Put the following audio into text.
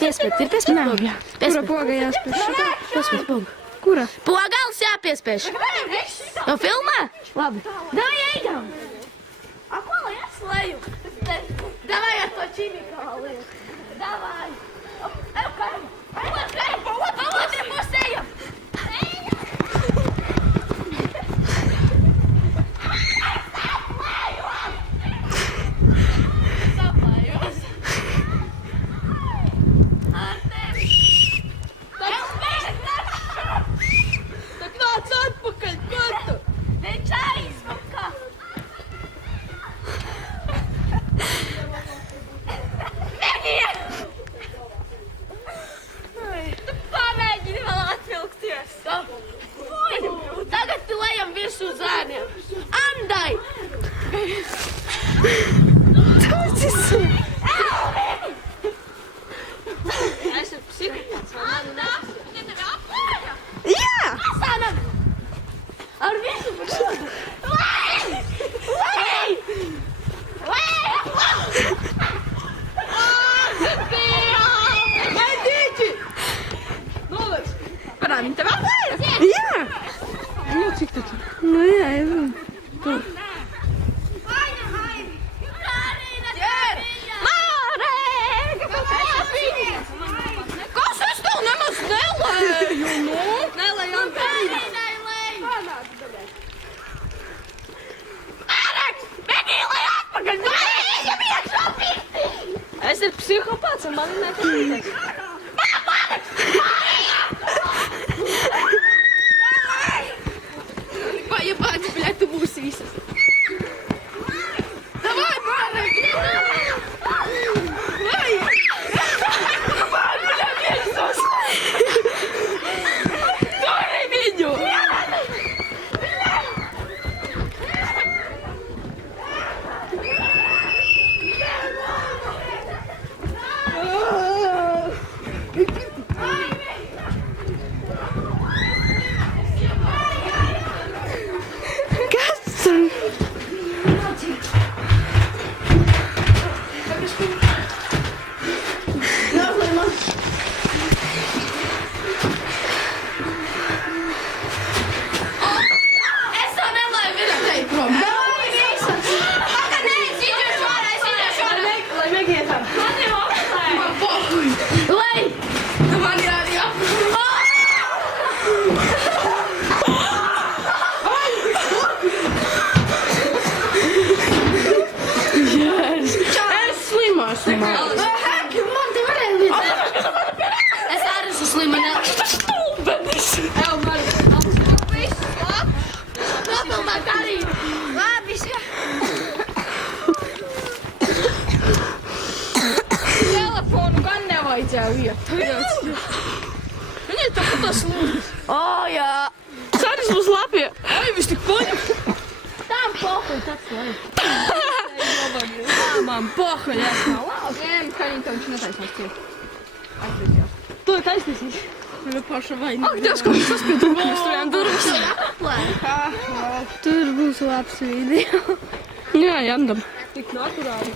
Piespiež pogu. Kura poga jāspiež? Piespiež pogu. Kura? Pogals jāpiespiež. No filmā? Labi. Davai, ejam! A ko lai es leju? Davai ar to čimikāli. Davai. Eju karam. Pa otru pusi ejam. Tagad tu lejam virsū zēniem. Andai! Tas ir... Esat psihopats, vai ne? Jā! Asanam! Ar visu par šodu! Lej! Vai, dīķi! Nolec! Parādi, tev apēja? Jā! Nu, cik taču? Nu jā, es zinu. Kas es tev nemaz nelēju, nu? Nelejam! Es ir psihopats, un man nepatīk. Ja pats, bļaļ, tu būsi visas. Davai, Marek! Vai! Vai, bļaļ, visus! Dori viņu! Kas tur? Es to nelēju virstēju prom! Davai, visas! Paka, nē, sīdžošu ārā! Lai megietam. Man jau apslēj! Man pohuj. Lej! Man arī apēja. Es slimā esmu. Hek, man te varēja liet! Es arī esmu slima, ne? Ev, man viss labi. Nopildāt arī! Labi, Telefonu gan nevajadzēja iet. Viņai tā kā tas lūdz. O, jā! Ceris būs labi. Ai, viss tik poņu. Tam pohuj, tāds lej! Man pohuj, es nav. Ēm, kaņiņ, ka viņš netaisnās ciet. Tu taisnīsi. Nu, paša vaina. Ak, Dievs, kā viņš saspiedu. Mēs turējām durvis. Tur būs labs video. Jā, Jandam. Tik naturāli.